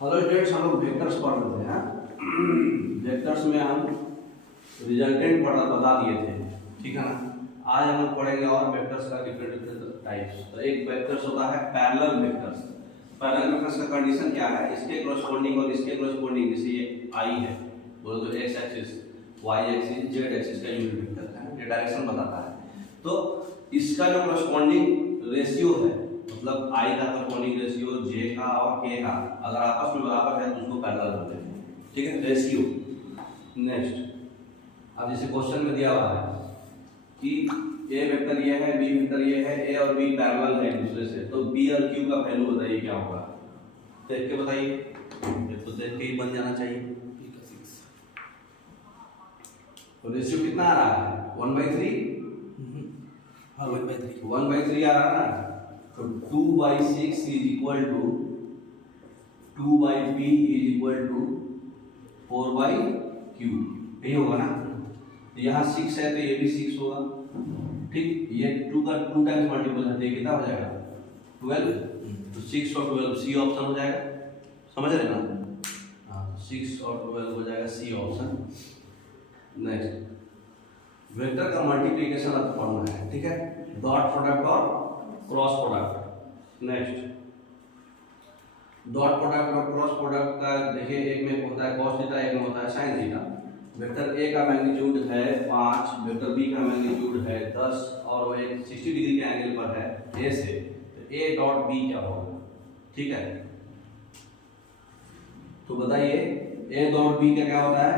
Hello students, हम लोग vectors पढ़ रहे थे। हाँ, वेक्टर्स में हम रिजल्टेंट बता दिए थे, ठीक है ना। आज हम लोग पढ़ेंगे और वेक्टर्स का डिफरेंट डिफरेंट टाइप्स। तो एक वेक्टर्स होता है पैरेलल वेक्टर्स। पैरेलल वेक्टर्स का कंडीशन क्या है, इसके कॉरस्पॉन्डिंग और इसके कॉरस्पॉन्डिंग, जैसे ये आई है, बोलो तो X axis, Y axis, Z axis का यूनिट वेक्टर है, ये डायरेक्शन बताता है। तो इसका जो कॉरस्पॉन्डिंग रेशियो है, मतलब आई का कॉरस्पॉन्डिंग रेशियो जे का और के का अगर आपस में बराबर है तो उसको पैरेलल बोलते हैं, ठीक है, रेशियो। नेक्स्ट, अब जैसे क्वेश्चन में दिया हुआ है कि ए वेक्टर ये है, बी वेक्टर ये है, ए और बी पैरेलल है एक दूसरे से, तो बी और क्यू का वैल्यू बताइए क्या होगा। देख के बताइए, ये तो देख के ही बन जाना चाहिए। तो रेशियो कितना आ रहा है, 1/3। हाँ 1/3 1/3 आ रहा है ना। तो 2/6 is equal to 2/p is equal to 4/q, यही होगा ना। तो यहाँ 6 है तो ये भी 6 होगा, ठीक। ये 2 का 2 टाइम्स मल्टीपल है तो ये कितना हो जाएगा 12। तो 6 और 12 सी ऑप्शन हो जाएगा, समझ रहे ना। हाँ, 6 और 12 हो जाएगा सी ऑप्शन। नेक्स्ट, वेक्टर का मल्टीप्लिकेशन आपको पढ़ना है, ठीक है, डॉट प्रोडक्ट और cross product. Next, dot product और क्रॉस प्रोडक्ट का देखिए, एक में होता है cos थीटा, एक में होता है sin थीटा। वेक्टर ए का मैग्नीट्यूड है 5, वेक्टर बी का मैग्नीट्यूड है 10 और वो एक 60 डिग्री के एंगल पर है ए से, तो ए डॉट बी क्या होगा, ठीक है। तो बताइए ए डॉट बी का क्या होता है,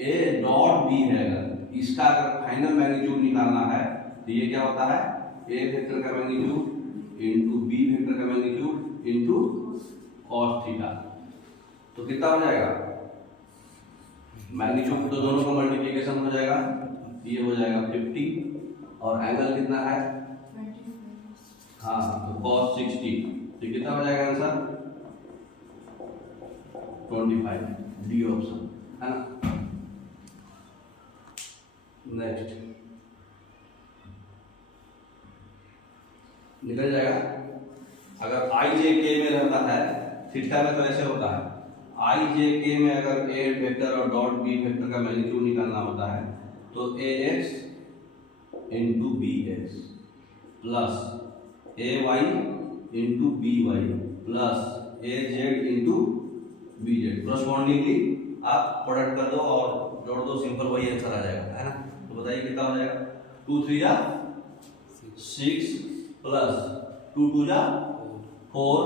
ए डॉट बी है, अगर इसका अगर फाइनल मैग्नीट्यूड निकालना है तो ये क्या होता है, ए वेक्टर का मैग्नीट्यूड इनटू बी वेक्टर का मैग्नीट्यूड इनटू cos थीटा। तो कितना हो जाएगा, मैग्नीट्यूड तो दोनों का मल्टीप्लिकेशन हो जाएगा, ये हो जाएगा 50 और एंगल कितना है 25। हाँ, तो cos 60, तो कितना हो जाएगा आंसर 25, डी ऑप्शन है ना। नेक्स्ट, निकल जाएगा। अगर आई जे के में रहता है, थीटा में तो ऐसे होता है, आई जे के में अगर ए वेक्टर और डॉट बी वेक्टर का मैग्नीट्यूड निकालना होता है तो A x into B x plus A y into B y plus A z into B z, correspondingly आप प्रोडक्ट कर दो और जोड़ दो, सिंपल वही आंसर आ जाएगा, है ना। तो बताइए कितना हो जाएगा, 2 3 जा 6 प्लस 2 2 जा 4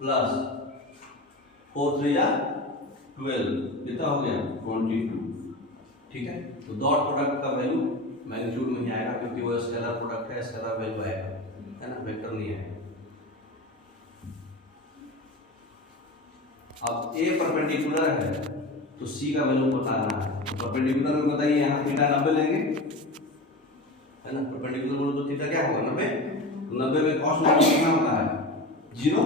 प्लस 4 3 जा 12, कितना हो गया 22, ठीक है। तो डॉट प्रोडक्ट का वैल्यू मैग्नीट्यूड में ही आएगा क्योंकि वो स्केलर प्रोडक्ट है, स्केलर वैल्यू आएगा, है ना, वेक्टर नहीं है। अब ए परपेंडिकुलर है तो सी का वैल्यू बताना है। तो परपेंडिकुलर में बताइए, यहाँ थीटा 90 लेंगे, है ना। परपेंडिकुलर बोलो तो थीटा क्या होगा 90, तो 90 में cos 90 कितना होता है 0।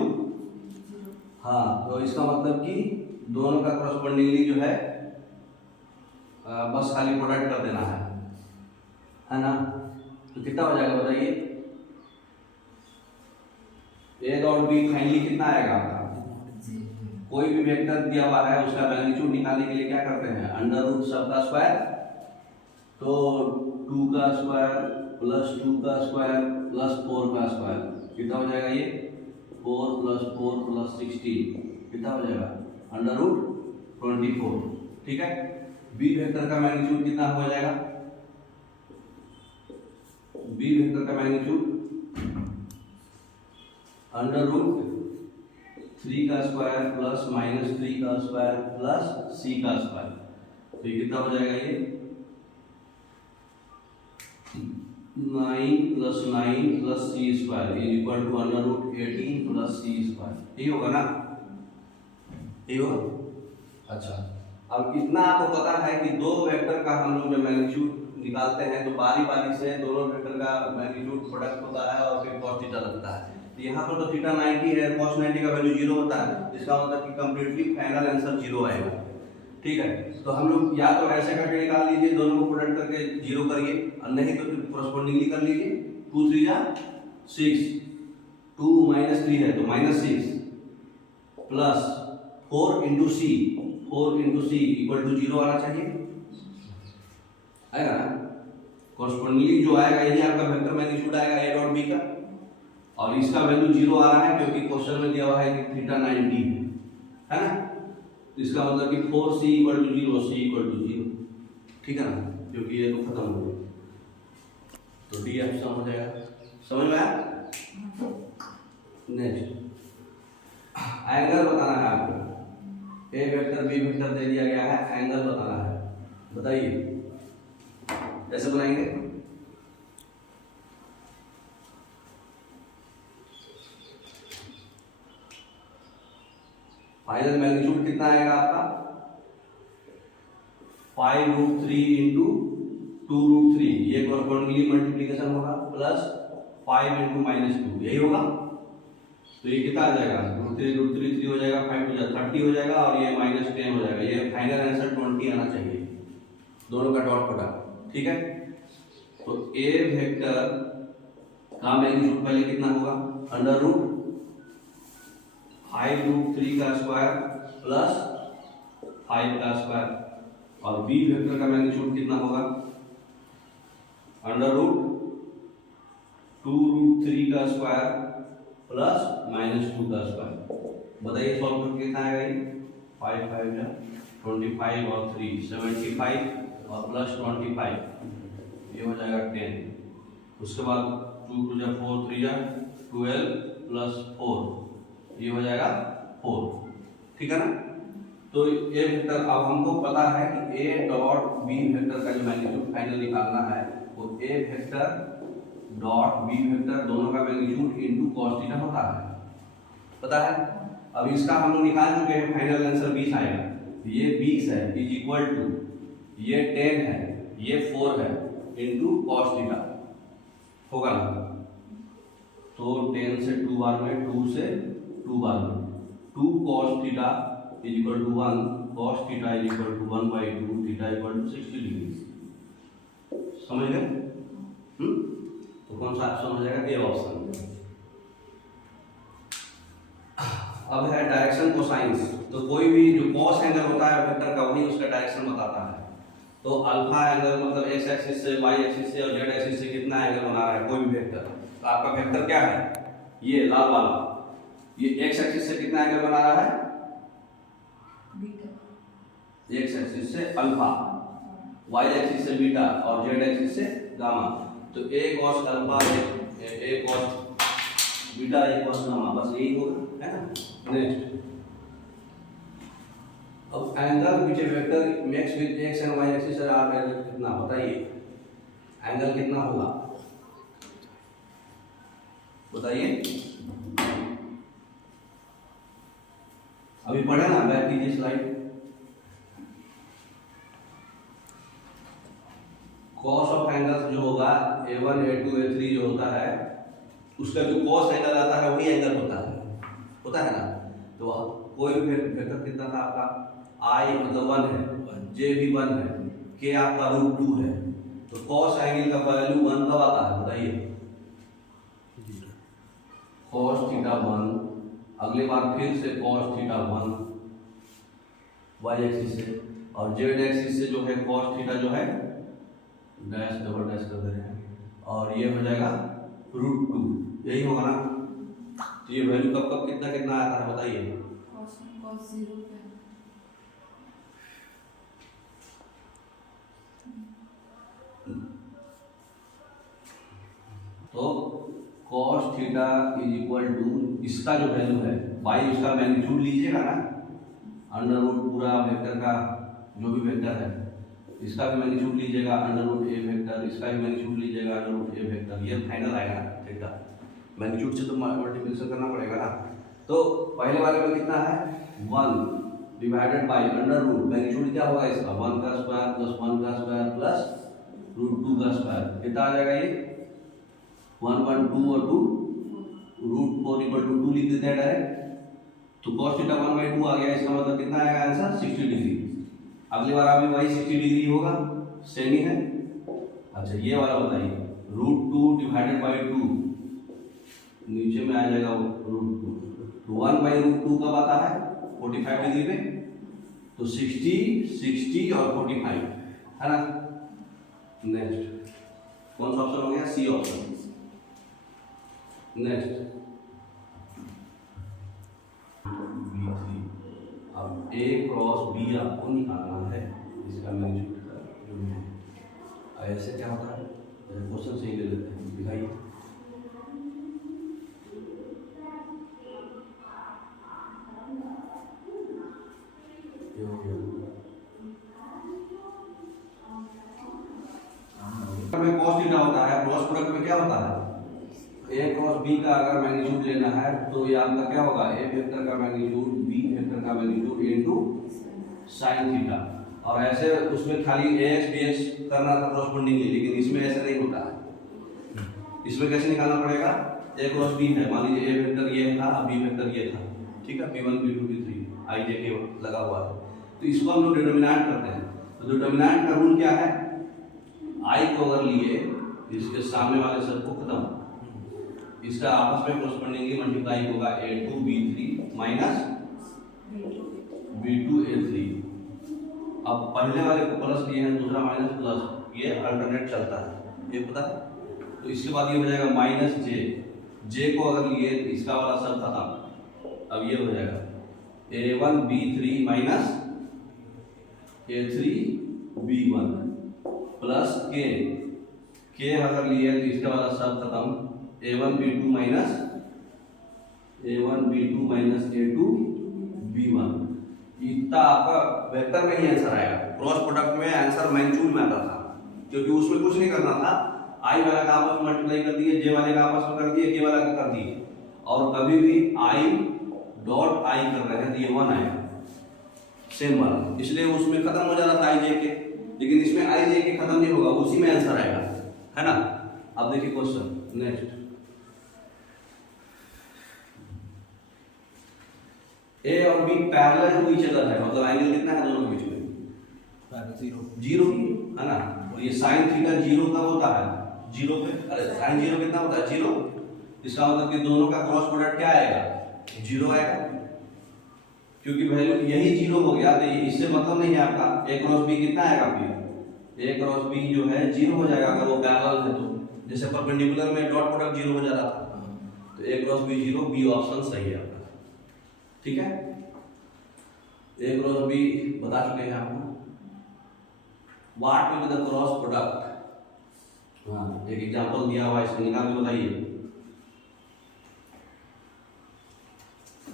हाँ, तो इसका मतलब कि दोनों का कॉरस्पॉन्डिंगली जो है बस खाली प्रोडक्ट कर देना है ना। तो कितना हो जाएगा बताइए, ए डॉट बी फाइनली कितना आएगा आपका, कोई भी वेक्टर दिया हुआ है उसका मैग्नीट्यूड निकालने के लिए क्या करते हैं, अंडर रूट सब का स्क्वायर, तो 2 का स्क्वायर प्लस 2 का स्क्वायर प्लस 4 का स्क्वायर, कितना हो जाएगा ये 4 प्लस 4 प्लस 16, कितना हो जाएगा अंडर रूट 24, ठीक है। बी वेक्टर का मैग्नीट्यूड कितना हो जाएगा, बी वेक्टर का मैग्नीट्यूड अंडर रूट 3 का स्क्वायर प्लस माइनस 3 का स्क्वायर प्लस सी का स्क्वायर, तो ये कितना हो जाएगा ये 9 plus 9 plus C square is equal to under root 18 plus C square, यही होगा ना, यही होगा। अच्छा, अब इतना आपको पता है कि दो वेक्टर का हम लोग जब मैग्नीट्यूड निकालते हैं तो बारी बारी से दोनों वेक्टर का मैग्नीट्यूड प्रोडक्ट होता है और फिर cos थीटा लगता है। तो यहाँ पर तो थीटा 90 है, cos 90 का वैल्यू 0 होता है, इसका मतलब कि कंप्लीटली फाइनल आंसर 0 आएगा, ठीक है। तो हम लोग या तो ऐसे करके निकाल लीजिए, दोनों को प्रोडक्ट करके 0 करिए, और नहीं तो फिर कॉरस्पॉन्डिंगली कर लीजिए। 2 3 जा 6, 2 - 3 है तो -6 plus 4 into C, 4 into C equal to 0 आना चाहिए, आएगा ना। कॉरस्पॉन्डिंगली जो आएगा यही आपका वेक्टर मैग्नीट्यूड आएगा ए डॉट बी का, और इसका वैल्यू 0 आ रहा है क्योंकि क्वेश्चन में दिया हुआ है कि थीटा 90 है ना। तो इसका मतलब कि 4c equal to 0, c equal to 0, ठीक है ना, क्योंकि ये तो खत्म हो गया। तो डी ऑप्शन हो जाएगा, समझ में आया। नेक्स्ट एंगल बताना है आपको, ए वेक्टर बी वेक्टर दे दिया गया है, एंगल बताना है, बताइए कैसे बनाएंगे। फाइनल मैग्नीट्यूड कितना आएगा आपका 5√3 इंटू 2√3, ये कॉरस्पॉन्डिंगली मल्टीप्लीकेशन होगा, प्लस 5 इंटू -2, यही होगा। तो ये कितना आ जाएगा, √3 3 हो जाएगा, 5 हो जाएगा 30 हो जाएगा, और ये -10 हो जाएगा। ये फाइनल आंसर 20 आना चाहिए, दोनों का डॉट प्रोडक्ट, ठीक है। तो ए वेक्टर का मैग्नीट्यूड पहले कितना होगा, √5√3 का स्क्वायर प्लस 5 का स्क्वायर, और बी वेक्टर का मैग्नीट्यूड कितना होगा, √2√3 का स्क्वायर प्लस -2 का स्क्वायर। बताइए सॉल्व करके कितना आएगा ये, 5 5 जा 25 और 3 75 और प्लस 25, ये हो जाएगा 10। उसके बाद 2 2 जा 4 3 जा 12 प्लस 4, ये हो जाएगा 4, ठीक है ना। तो ए वेक्टर, अब हमको पता है कि ए डॉट बी वेक्टर का जो मैग्नीट्यूड फाइनल निकालना है वो ए वेक्टर डॉट बी वेक्टर दोनों का मैग्नीट्यूड इनटू cos थीटा होता है, पता है। अब इसका हम लोग निकाल चुके हैं, फाइनल आंसर 20 आएगा। ये 20 है इज इक्वल टू, ये 10 है, ये 4 है, इनटू cos थीटा होगा ना। तो 10 से 2 बार में, 2 से 2 बार में, 2 cos theta is equal to 1, cos theta is equal to 1/2, theta equal to 60 degree. समझ गए। तो कौन सा ऑप्शन हो जाएगा, ए ऑप्शन। अब है डायरेक्शन कोसाइंस। तो कोई भी जो कॉस एंगल होता है वेक्टर का, वही उसका डायरेक्शन बताता है। तो अल्फा एंगल मतलब एक्स एक्सिस से, वाई एक्सिस से और जेड एक्सिस से कितना एंगल बना रहा है कोई भी वेक्टर। तो आपका वेक्टर क्या है, ये लाल वाला, ये एक्स एक्सिस से कितना एंगल बना रहा है, एक्स एक्सिस से अल्फा, वाई एक्सिस से बीटा और जेड एक्सिस से गामा। तो A cos alpha, A cos beta, A cos gamma, बस यही होगा, है ना। नेक्स्ट, अब angle which vector makes with X and Y axis are कितना, बताइए एंगल कितना होगा, बताइए। अभी पढ़े ना, बैक कीजिए स्लाइड। कॉस ऑफ एंगल्स जो होगा a1 a2 a3 जो होता है, उसका जो कॉस एंगल आता है वही एंगल होता है ना। तो कोई भी वेक्टर कितना था आपका, i मतलब 1 है, j भी 1 है, k आपका √2 है। तो कॉस एंगल का वैल्यू 1 कब आता है, बताइए, cos थीटा 1, अगली बार फिर से cos थीटा 1 वाई एक्सिस से, और जेड एक्सिस से जो है cos थीटा जो है डैश डबल डैश कर दे रहे हैं, और ये हो जाएगा √2, यही होगा ना। तो ये वैल्यू कब कब कितना कितना आता है, बताइए। तो cos theta is equal to, इसका जो वैल्यू है बाई उसका मैग्नीट्यूड लीजिएगा ना, अंडर रूट पूरा वेक्टर का जो भी वेक्टर है इसका भी मैग्नीट्यूड लीजिएगा, अंडर रूट ए वेक्टर, इसका भी मैग्नीट्यूड लीजिएगा, अंडर रूट ए वेक्टर, ये फाइनल आएगा ना थीटा। मैग्नीट्यूड से तो मल्टीप्लिकेशन करना पड़ेगा ना। तो पहले वाले में कितना है, 1 divided by under root, magnitude क्या होगा इसका, 1 का स्क्वायर प्लस 1 का स्क्वायर प्लस √2 का स्क्वायर, कितना आ जाएगा ये 1 1 2 और 2, √4 इक्वल टू 2 लिख देते हैं डायरेक्ट। तो cos थीटा 1/2 आ गया, इसका मतलब कितना आएगा आंसर, 60 डिग्री। अगली बार अभी वही 60 डिग्री होगा, सेम ही है। अच्छा ये वाला बताइए, √2 डिवाइडेड बाय 2, नीचे में आ जाएगा √2। तो 1/√2 कब आता है, 45 डिग्री पे, तो 60, 60 और 45 है ना। नेक्स्ट कौन सा ऑप्शन हो गया? C option. नेक्स्ट B3, अब A क्रॉस B आपको निकालना है, इसका मैग्नीट्यूड का ऐसे क्या होता है, क्वेश्चन सही ले लेते हैं, दिखाइए। में cos थीटा होता है, क्रॉस प्रोडक्ट में क्या होता है? A क्रॉस B का अगर मैग्नीट्यूड लेना है तो ये आपका क्या होगा? A वेक्टर का मैग्नीट्यूड B वेक्टर का मैग्नीट्यूड इनटू sin थीटा, और ऐसे उसमें खाली AX BX करना था कॉरस्पॉन्डिंगली, लेकिन इसमें ऐसा नहीं होता है। इसमें कैसे निकालना पड़ेगा? A क्रॉस B है, मान लीजिए A वेक्टर ये था, B वेक्टर ये था, ठीक है, B1 B2 B3 I J K लगा हुआ है, तो इसको हम लोग डिटरमिनेंट करते हैं। तो डिटरमिनेंट का रूल क्या है? I को अगर लिए इसके सामने वाले सब को खत्म, इसका आपस में कॉरस्पॉन्डिंगली मल्टीप्लाई होगा A2 B3 minus B2 A3। अब पहले वाले को प्लस लिए हैं, दूसरा माइनस प्लस, ये अल्टरनेट चलता है, ये पता है। तो इसके बाद ये हो जाएगा माइनस जे को अगर लिए तो इसका वाला सब खत्म, अब ये हो जाएगा A1 B3 minus A3 B1 plus के अगर लिए तो इसका वाला सब खत्म, A1 B2 minus A2 B1। इतना आपका वेक्टर में ही आंसर आएगा। क्रॉस प्रोडक्ट में आंसर मैग्नीट्यूड में आता था, क्योंकि उसमें कुछ नहीं करना था, आई वाला का आपस में मल्टीप्लाई कर दिए, जे वाले का आपस में कर दिए, के वाला का कर दिए, और कभी भी आई डॉट आई कर रहे हैं तो ये 1 आएगा सेम वाला, इसलिए उसमें खत्म हो जाता था आई जे के, लेकिन इसमें आई जे के खत्म नहीं होगा, उसी में आंसर आएगा, है ना। अब देखिए क्वेश्चन नेक्स्ट, A और B parallel to each other है, मतलब एंगल कितना है दोनों के बीच में? जीरो है ना। और ये साइन थीटा जीरो कब होता है? जीरो पे, अरे साइन जीरो कितना होता है? जीरो। इसका मतलब कि दोनों का क्रॉस प्रोडक्ट क्या आएगा? जीरो आएगा, क्योंकि वैल्यू यही जीरो हो गया, तो इससे मतलब नहीं है आपका A क्रॉस B कितना आएगा? फिर A क्रॉस B जो है जीरो हो जाएगा अगर वो पैरेलल है तो, जैसे परपेंडिकुलर में डॉट प्रोडक्ट जीरो हो जाता था, तो A cross B zero, B option सही है आपका, ठीक है। A क्रॉस B बता चुके हैं आपको। What will be the cross product? हाँ, एक एग्जांपल दिया हुआ है, इसको निकाल के बताइए।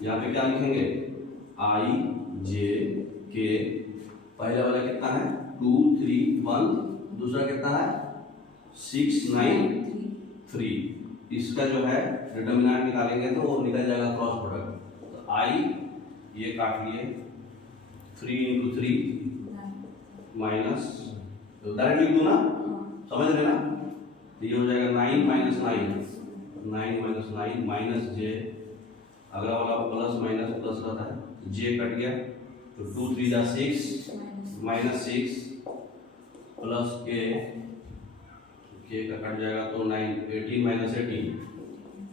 यहाँ पे क्या लिखेंगे? I J K, पहले वाला कितना है? 2 3 1, दूसरा कितना है? 6 9 3। इसका जो है डिटरमिनेंट निकालेंगे तो वो निकल जाएगा क्रॉस प्रोडक्ट। तो I ये काट लिए 3 × 3 माइनस, तो डायरेक्ट लिख दो ना, समझ रहे ना। तो ये हो जाएगा 9 - 9 9 - 9 माइनस जे, अगला वाला प्लस माइनस प्लस रहता है, जे कट गया तो 2 3 जा 6 माइनस 6 प्लस के का कट जाएगा तो 9 18 माइनस 18,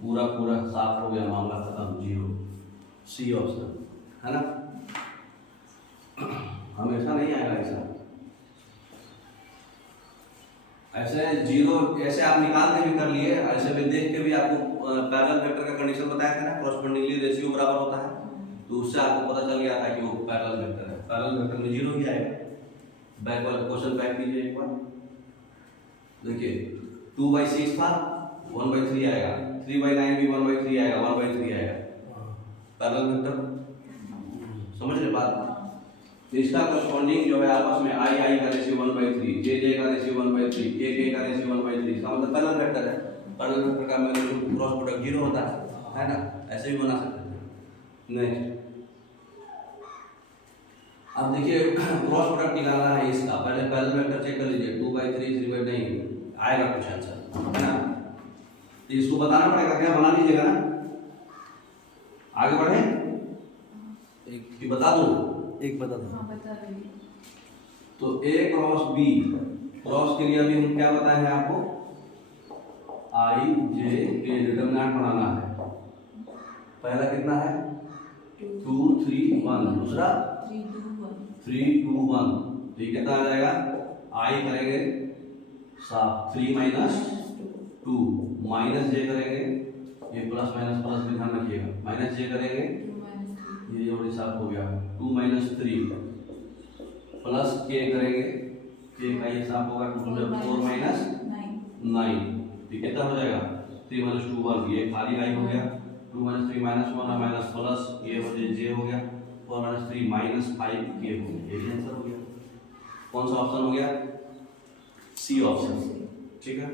पूरा पूरा 7 हो गया, मामला खत्म, जीरो। सी ऑप्शन है ना। हमेशा नहीं आएगा ऐसे जीरो, ऐसे आप निकाल के भी कर लिए, ऐसे में देख के भी आपको पैरेलल वेक्टर का कंडीशन बताया था ना, कॉरस्पॉन्डिंगली रेशियो बराबर होता है, तो उससे आपको पता चल गया था कि वो पैरेलल वेक्टर है। पैरेलल वेक्टर में जीरो ही आएगा। बैक वाला क्वेश्चन बैक कीजिए एक बार, देखिए 2/6 था, 1/3 आएगा, 3/9 भी 1/3 आएगा, 1/3 आएगा, पैरेलल वेक्टर, समझ रहे बात। तो इसका कॉरस्पॉन्डिंग जो है आपस में आई का रेशियो 1/3, जे का रेशियो 1/3, के का रेशियो 1/3, इसका मतलब पैरेलल वेक्टर है। पैरेलल वेक्टर का मैग्नीट्यूड क्रॉस प्रोडक्ट जीरो होता है ना, ऐसे भी बना सकते हैं। नेक्स्ट अब देखिए क्रॉस प्रोडक्ट निकालना है इसका, पहले पैरेलल वेक्टर चेक कर लीजिए, 2/3 3/9 आएगा कुछ आंसर, है ना। तो इसको बताना पड़ेगा, क्या बना लीजिएगा ना। आगे बढ़े, एक बता दो, एक बता दो। हाँ, बता रही। तो A क्रॉस B, क्रॉस के लिए अभी हम क्या बताए हैं आपको? I J K डिटरमिनेंट बनाना है। पहला कितना है? 2 3 1, दूसरा 3 2 1, ठीक है, कितना आ जाएगा? आई करेंगे साफ, 3 माइनस 2 माइनस जे करेंगे, ये प्लस माइनस प्लस भी ध्यान रखिएगा, माइनस जे करेंगे, ये और साफ हो गया, 2 माइनस 3 प्लस के करेंगे, के का ये साफ होगा, 2 में 4 माइनस 9, ठीक है, कितना हो जाएगा? 3 माइनस 2 1, ये खाली आई हो गया, 2 माइनस 3 माइनस 1 माइनस प्लस ये हो जाए जे हो गया, 4 माइनस 3 माइनस 5 के हो गया, यही आंसर हो गया। कौन सा ऑप्शन हो गया? सी ऑप्शन, ठीक है।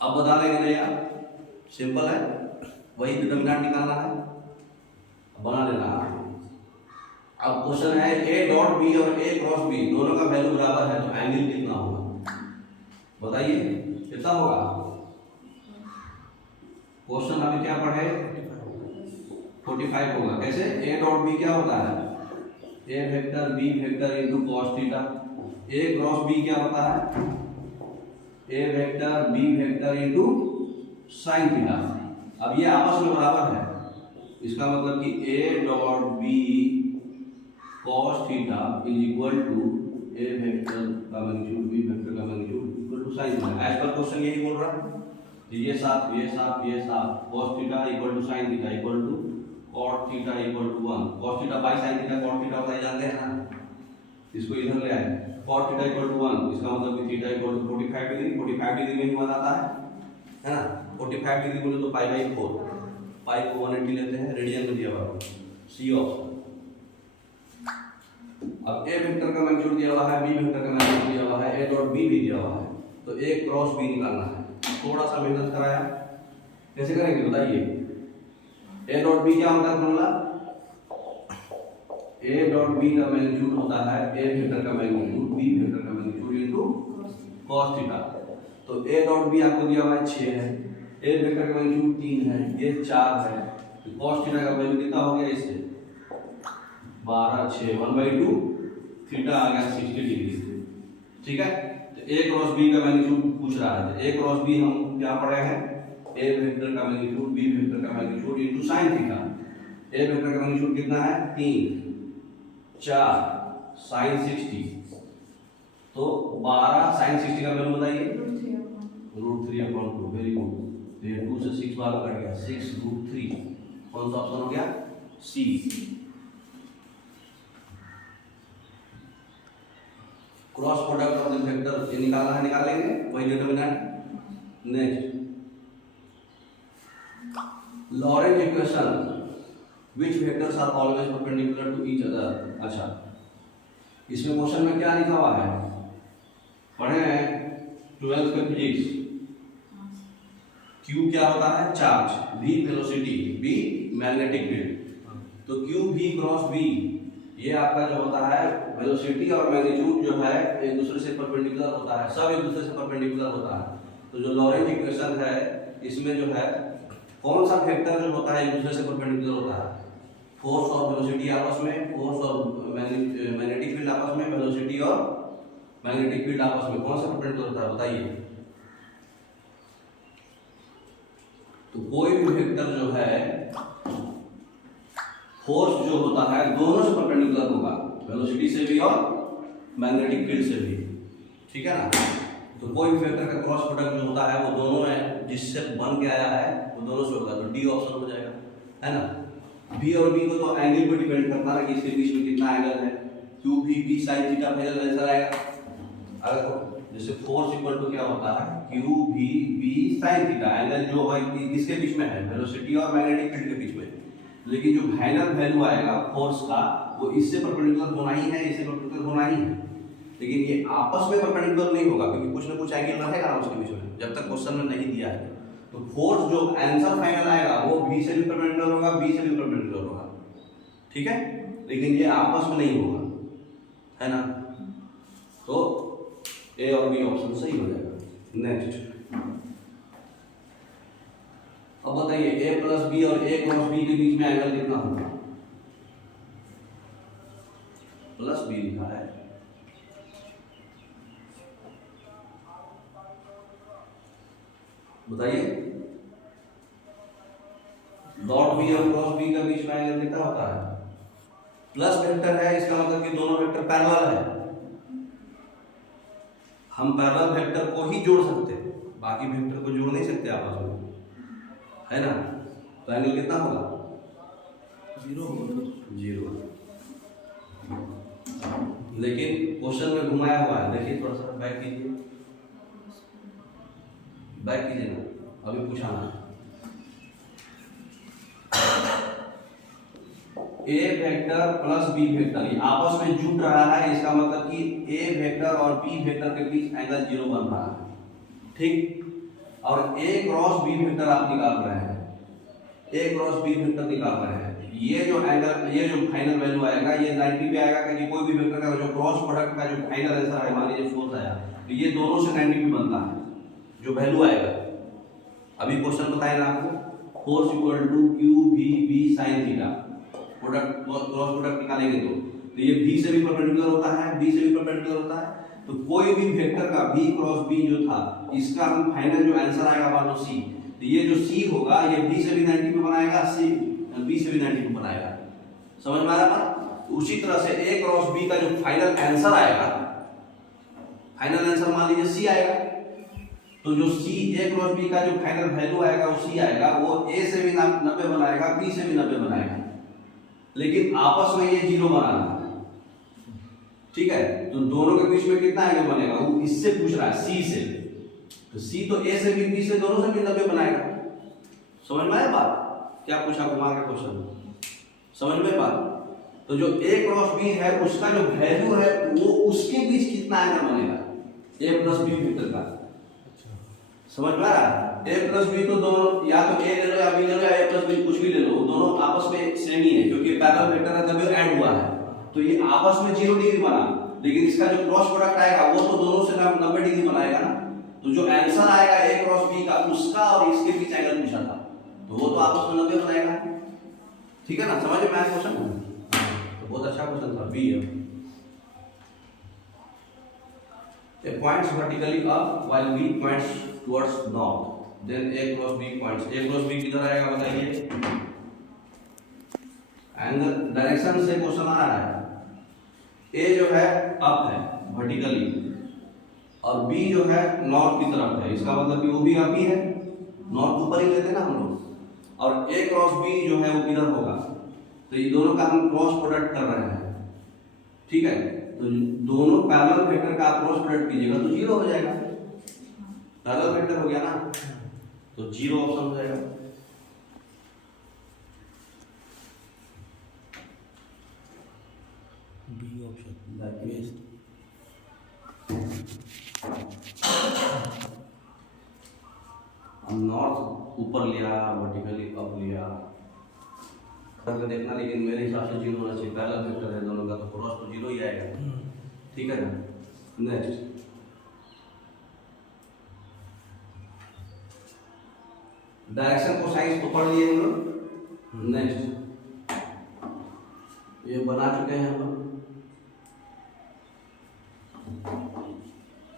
अब बता देंगे यार, सिंपल है, वही डिटरमिनेंट निकालना है, बना लेना है। अब क्वेश्चन है ए डॉट बी और ए क्रॉस बी दोनों का वैल्यू बराबर है, तो एंगल कितना होगा? बताइए कितना होगा? क्वेश्चन अभी क्या पढ़े? 45 होगा। कैसे? ए डॉट बी क्या होता है? A vector B vector into cos theta. A cross B क्या होता है? A vector B vector into sin theta. अब ये आपस में बराबर है, इसका मतलब कि A dot B cos theta is equal to A vector का मैग्नीट्यूड बी वेक्टर का magnitude equal to sin theta. As पर क्वेश्चन यही बोल रहा है, ये साफ ये साफ ये साफ, cos theta equal to sin theta equal to cot theta equal to 1। cos theta by sin theta, cot theta होता है जानते हैं ना, इसको इधर ले आए, cot थीटा इक्वल टू 1, इसका मतलब कि theta equal to 45 degree, 45 degree में ही मान आता है ना, 45 डिग्री बोले तो पाई बाई 4, पाई को 180 लेते हैं, रेडियन में दिया हुआ है, सी ऑप्शन। अब ए वेक्टर का मैग्नीट्यूड दिया हुआ है, बी वेक्टर का मैग्नीट्यूड दिया हुआ है, ए डॉट बी भी दिया हुआ है, तो ए क्रॉस बी निकालना है। थोड़ा सा मेहनत कराया, कैसे करेंगे बताइए? ए डॉट बी क्या होता है फॉर्मूला? ए डॉट बी का मैग्नीट्यूड होता है ए वेक्टर का मैग्नीट्यूड बी वेक्टर का मैग्नीट्यूड इनटू cos थीटा। तो ए डॉट बी आपको दिया हुआ है 6 है, ए वेक्टर का मैग्नीट्यूड 3 है, ये 4 है, तो cos थीटा का वैल्यू कितना हो गया? इससे 12 6 1/2, थीटा आ गया 60 डिग्री, ठीक है। तो ए क्रॉस बी का मैग्नीट्यूड पूछ रहा है, तो ए क्रॉस बी हम क्या पढ़ रहे हैं? ए वेक्टर का मैग्नीट्यूड बी वेक्टर का मैग्नीट्यूड इनटू sin थीटा। ए वेक्टर का मैग्नीट्यूड कितना है? 3 4 sin 60, तो 12 sin 60 का वैल्यू बताइए? √3/2, वेरी गुड। तो ये 2 से 6 बार कट गया, 6√3। कौन सा ऑप्शन हो गया? C. Cross product of the vector ये निकालना है, निकाल लेंगे, वही determinant. Next, Lorentz equation which vectors are always perpendicular to each other. अच्छा, इसमें क्वेश्चन में क्या लिखा हुआ है? पढ़े हैं 12th में फिजिक्स। Q क्या होता है? Charge, V velocity, B magnetic field. तो Q V क्रॉस V ये आपका जो होता है वेलोसिटी और मैग्नीट्यूड जो है एक दूसरे से परपेंडिकुलर होता है, सब एक दूसरे से परपेंडिकुलर होता है। तो जो लॉरेंट इक्वेशन है इसमें जो है कौन सा वेक्टर जो होता है एक दूसरे से परपेंडिकुलर होता है? फोर्स और वेलोसिटी आपस में, फोर्स और मैग्नेटिक फील्ड आपस में, वेलोसिटी और मैग्नेटिक फील्ड आपस में, कौन सा परपेंडिकुलर होता है बताइए? तो कोई भी वेक्टर जो है फोर्स जो होता है दोनों से परपेंडिकुलर होगा, वेलोसिटी से भी और मैग्नेटिक फील्ड से भी, ठीक है ना। तो कोई भी वेक्टर का क्रॉस प्रोडक्ट जो होता है वो दोनों है, जिससे बन के आया है वो दोनों से होगा, तो डी ऑप्शन हो जाएगा, है ना। बी और बी को तो एंगल पे डिपेंड करता है कि इसके बीच में कितना एंगल है, क्यू भी B sine theta final answer आएगा। अगर जैसे फोर्स इक्वल टू क्या होता है? क्यू भी बी साइन थीटा, एंगल जो है किसके बीच में है? वेलोसिटी और मैग्नेटिक फील्ड के बीच में। लेकिन जो फाइनल वैल्यू आएगा फोर्स का वो इससे परपेंडिकुलर होना ही है, इससे परपेंडिकुलर होना ही है, लेकिन ये आपस में परपेंडिकुलर नहीं होगा क्योंकि कुछ ना कुछ एंगल रहेगा ना उसके बीच में, जब तक क्वेश्चन में नहीं दिया है। तो फोर्स जो आंसर फाइनल आएगा वो बी से भी परपेंडिकुलर होगा, बी से भी परपेंडिकुलर होगा, ठीक है, लेकिन ये आपस में नहीं होगा, है ना। तो ए और बी ऑप्शन सही हो जाएगा। नेक्स्ट, अब बताइए ए प्लस बी और ए क्रॉस बी के बीच में एंगल कितना होगा? प्लस बी लिखा है, बताइए डॉट बी और क्रॉस बी का बीच में एंगल कितना होता है? प्लस वेक्टर है, इसका मतलब कि दोनों वेक्टर पैरेलल है। हम पैरेलल वेक्टर को ही जोड़ सकते हैं, बाकी वेक्टर को जोड़ नहीं सकते आपस में, है ना? तो एंगल कितना होगा? 0 होगा। 0। लेकिन क्वेश्चन में घुमाया हुआ है, देखिए थोड़ा सा बैक कीजिए, बैक कीजिए ना, अभी पूछा ना। ए वेक्टर प्लस बी वेक्टर ये आपस में जुड़ रहा है, इसका मतलब कि ए वेक्टर और बी वेक्टर के बीच एंगल 0 बन रहा है, ठीक। और ए क्रॉस बी वेक्टर आप निकाल रहे हैं, ए क्रॉस बी वेक्टर निकाल रहे हैं, ये जो एंगल, ये जो फाइनल वैल्यू आएगा ये 90 पे आएगा, क्योंकि कोई भी वेक्टर का जो क्रॉस प्रोडक्ट का जो फाइनल आंसर है, मान लीजिए फोर्स आया, तो ये दोनों से 90 पे बनता है जो वैल्यू आएगा। अभी क्वेश्चन बताए ना आपको, force equal to Q V B sine theta, product cross product निकालेंगे तो ये v से भी परपेंडिकुलर होता है, b से भी परपेंडिकुलर होता है, तो कोई भी वेक्टर का v क्रॉस b जो था, इसका हम फाइनल जो आंसर आएगा मान लो c, तो ये जो c होगा ये v से भी 90 पे बनाएगा, c b से भी 90 पे बनाएगा। समझ में आ रहा बात? उसी तरह से a क्रॉस b का जो फाइनल आंसर आएगा, फाइनल आंसर मान लीजिए c आएगा, तो जो c a क्रॉस b का जो फाइनल वैल्यू आएगा वो c आएगा, वो a से भी 90 बनाएगा, b से भी 90 बनाएगा, लेकिन आपस में ये 0 बनाना है, ठीक है। तो दोनों के बीच में कितना एंगल बनेगा, वो इससे पूछ रहा है, c से, तो c तो a से भी b से दोनों से भी 90 बनाएगा। समझ में आया बात? क्या पूछा घुमा के क्वेश्चन, समझ में बात? तो जो a क्रॉस b है उसका जो वैल्यू है वो उसके बीच कितना एंगल बनेगा, a प्लस b वेक्टर का। समझ में आ रहा है? a प्लस बी तो दोनों, या तो a ले लो या b ले लो या a प्लस बी कुछ भी ले लो, दोनों आपस में सेम ही है, क्योंकि पैरेलल वेक्टर है तभी ऐड हुआ है, तो ये आपस में 0 डिग्री बना, लेकिन इसका जो क्रॉस प्रोडक्ट आएगा वो तो दोनों से 90 डिग्री बनाएगा ना। तो जो आंसर आएगा a क्रॉस b का, उसका और इसके बीच एंगल पूछा था, तो वो तो आपस में 90 बनाएगा, ठीक है ना? समझ में आया क्वेश्चन? तो बहुत अच्छा क्वेश्चन था, बी है। A points vertically up while B points towards north. Then A cross B points. A cross B किधर आएगा बताइए? एंगल डायरेक्शन से क्वेश्चन आ रहा है। A जो है अप है वर्टिकली, और B जो है नॉर्थ की तरफ है, इसका मतलब कि वो भी अप ही है, नॉर्थ ऊपर ही लेते हैं ना हम लोग, और A क्रॉस B जो है वो किधर होगा, तो ये दोनों का हम क्रॉस प्रोडक्ट कर रहे हैं, ठीक है। तो दोनों पैरेलल वेक्टर का आप क्रॉस प्रोडक्ट कीजिएगा तो 0 हो जाएगा, पैरेलल वेक्टर हो गया ना, तो 0 ऑप्शन हो जाएगा। B option best. नॉर्थ ऊपर लिया, वर्टिकली अप लिया, करके देखना, लेकिन मेरे हिसाब से 0 होना चाहिए, पैरेलल वेक्टर है दोनों का, तो क्रॉस तो 0 ही आएगा, ठीक है ना? नेक्स्ट, डायरेक्शन को साइंस तो पढ़ लिए हम लोग। नेक्स्ट, ये बना चुके हैं हम लोग,